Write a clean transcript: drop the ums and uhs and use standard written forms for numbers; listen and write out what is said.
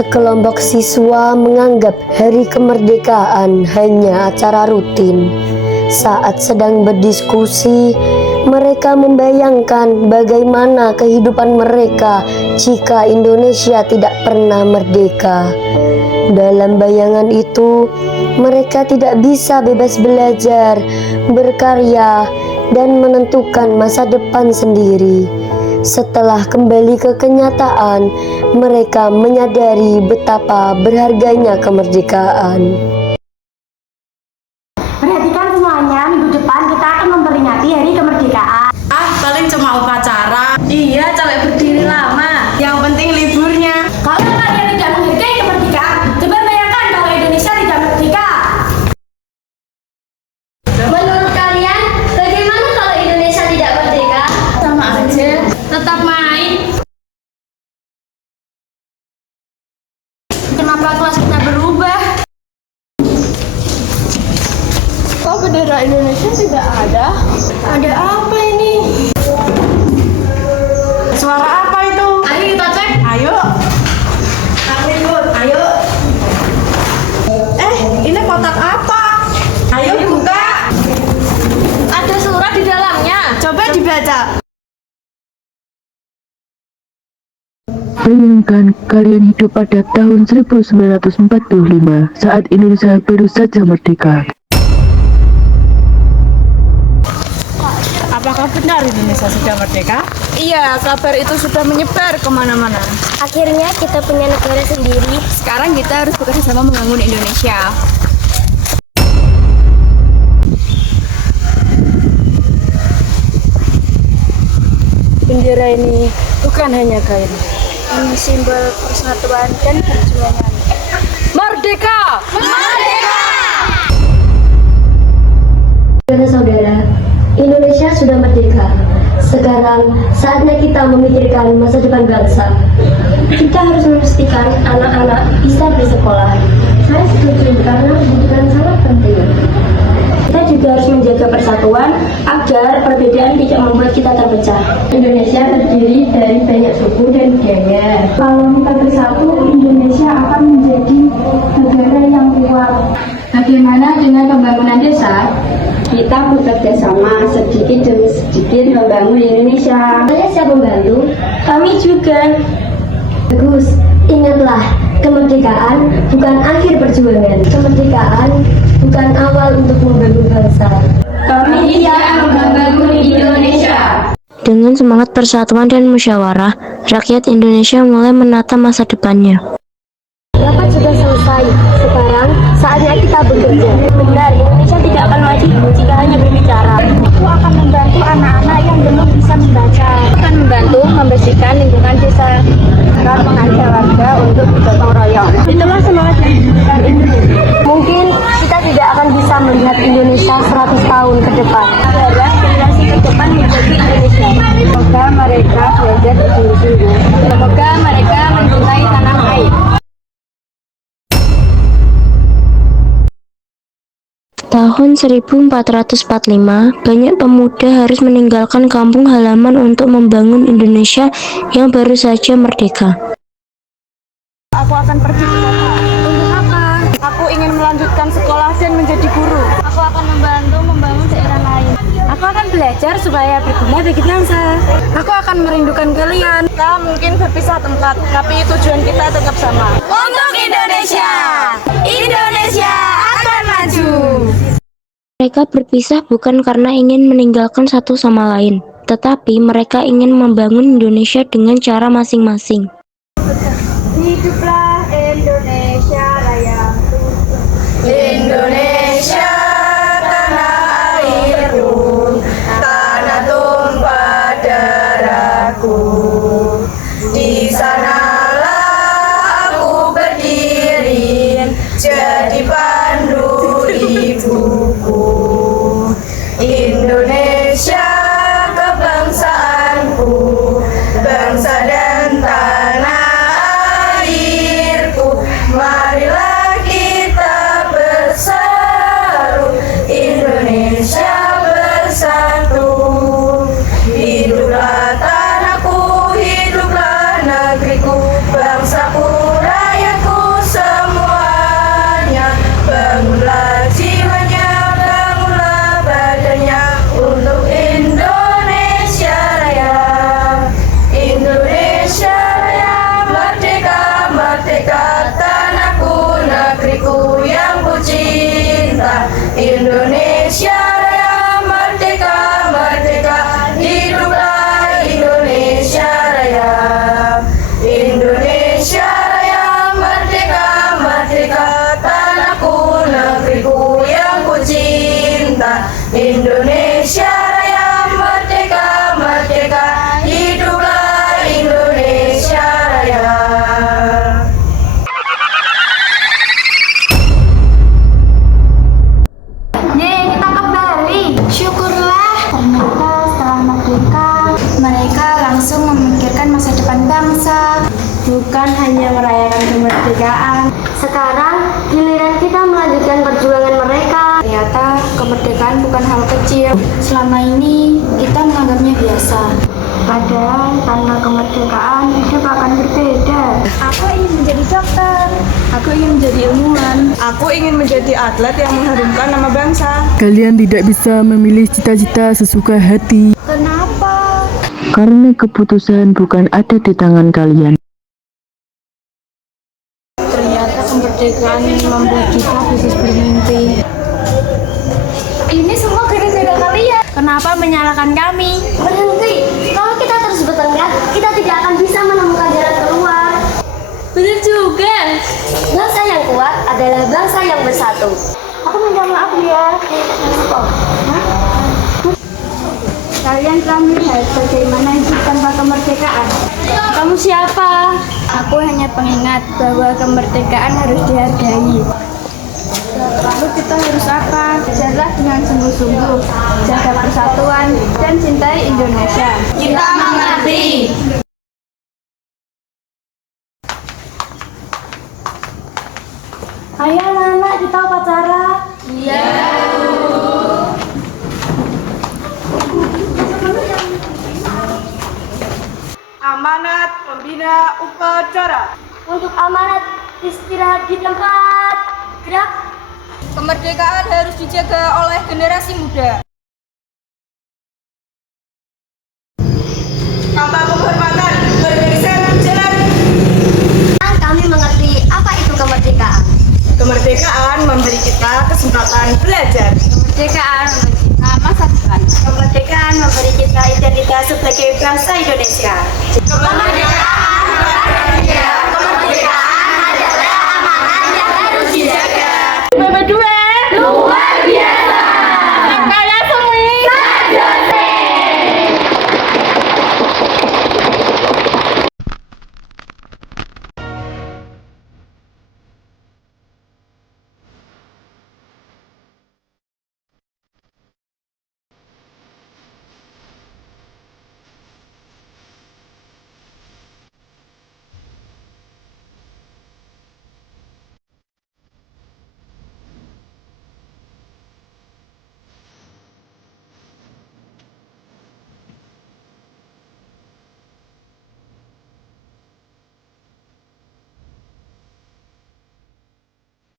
Sekelompok siswa menganggap hari kemerdekaan hanya acara rutin. Saat sedang berdiskusi, mereka membayangkan bagaimana kehidupan mereka jika Indonesia tidak pernah merdeka. Dalam bayangan itu, mereka tidak bisa bebas belajar, berkarya, dan menentukan masa depan sendiri. Setelah kembali ke kenyataan, mereka menyadari betapa berharganya kemerdekaan. Perhatikan semuanya, minggu depan kita akan memperingati hari kemerdekaan. Paling cuma upacara. Iya, capek berdiri lama. Yang penting liburnya. Kalau kalian tidak menghargai kemerdekaan, coba bayangkan kalau Indonesia tidak merdeka. Menurut kalian, bagaimana kalau Indonesia tidak merdeka? Sama aja, tetap main. Kenapa kelas kita berubah? Kok bendera Indonesia tidak ada? Ada apa ini? Suara apa itu? Ayo kita cek. Ayo. Kami ikut. Ayo. Ini kotak apa? Ayo buka. Ada surat di dalamnya. Coba dibaca. Bayangkan kalian hidup pada tahun 1945 saat Indonesia baru saja merdeka. Apakah benar Indonesia sudah merdeka? Iya, kabar itu sudah menyebar kemana-mana. Akhirnya kita punya negara sendiri. Sekarang kita harus bekerja sama membangun Indonesia. Bendera ini bukan hanya kain. Ini simbol persatuan dan perjuangan. Merdeka! Merdeka! Saudara-saudara, Indonesia sudah merdeka. Sekarang saatnya kita memikirkan masa depan bangsa. Kita harus memastikan anak-anak bisa bersekolah. Saya setuju karena pendidikan sangat penting. Kita juga harus menjaga persatuan agar perbedaan tidak membuat kita terpecah. Indonesia terdiri dari banyak suku dan budaya. Kalau kita bersatu, Indonesia akan menjadi negara yang kuat. Bagaimana dengan pembangunan desa? Kita bekerja sama sedikit demi sedikit membangun Indonesia. Saya siap membantu. Kami juga. Bagus, ingatlah, kemerdekaan bukan akhir perjuangan. Kemerdekaan bukan awal untuk membangun bangsa. Kami siap membangun Indonesia. Dengan semangat persatuan dan musyawarah, rakyat Indonesia mulai menata masa depannya. Rapat sudah selesai. Sekarang saatnya kita bekerja. Benar, Indonesia tidak akan maju jika hanya berbicara. Aku akan membantu anak-anak yang belum bisa membaca. Akan membantu membersihkan lingkungan desa. Akan mengajak warga untuk bergotong royong. Itulah semangat yang dibutuhkan Indonesia. Mungkin kita tidak akan bisa melihat Indonesia 100 tahun ke depan. Harap generasi ke depan menjadi Indonesia. Semoga mereka belajar bersungguh-sungguh. Semoga mereka mencintai tanah air. Tahun 1445, banyak pemuda harus meninggalkan kampung halaman untuk membangun Indonesia yang baru saja merdeka. Aku akan pergi ke kota. Untuk apa? Aku ingin melanjutkan sekolah dan menjadi guru. Aku akan membantu membangun daerah lain. Aku akan belajar supaya berguna bagi bangsa. Aku akan merindukan kalian. Kita mungkin berpisah tempat, tapi tujuan kita tetap sama. Untuk Indonesia! Indonesia akan maju! Mereka berpisah bukan karena ingin meninggalkan satu sama lain, tetapi mereka ingin membangun Indonesia dengan cara masing-masing. Hiduplah Indonesia Raya. Indonesia, tanah airku, tanah tumpah darahku. Di sanalah aku berdiri, jadi pandu ibuku. Indonesia kebangsaanku, bangsa dan tanah air. bukan hanya merayakan kemerdekaan. Sekarang giliran kita melanjutkan perjuangan mereka. Ternyata kemerdekaan bukan hal kecil. Selama ini kita menganggapnya biasa. Padahal tanpa kemerdekaan hidup akan berbeda. Aku ingin menjadi dokter. Aku ingin menjadi ilmuwan. Aku ingin menjadi atlet yang mengharumkan nama bangsa. Kalian tidak bisa memilih cita-cita sesuka hati. Kenapa? Karena keputusan bukan ada di tangan kalian. Ternyata kemerdekaan membuat kita bisa bermimpi. Ini semua gara-gara kalian. Kenapa menyalahkan kami? Berhenti. Kalau kita terus bertengkar, kita tidak akan bisa menemukan jalan keluar. Benar juga. Bangsa yang kuat adalah bangsa yang bersatu. Aku minta maaf ya. Kalian telah melihat bagaimana hidup tanpa kemerdekaan. Kamu siapa? Aku hanya pengingat bahwa kemerdekaan harus dihargai. Lalu kita harus apa? Belajarlah dengan sungguh-sungguh, jaga persatuan, dan cintai Indonesia. Kita mengerti. Ayo anak-anak, kita upacara. Amanat pembina upacara. Untuk amanat istirahat di tempat. Gerak. Kemerdekaan harus dijaga oleh generasi muda. Tanpa penghormatan, bergeser jalan. Kami mengerti apa itu kemerdekaan. Kemerdekaan memberi kita kesempatan belajar. Kemerdekaan memberi kita masa depan. Kemerdekaan memberi kita identitas sebagai bangsa Indonesia. Kemerdekaan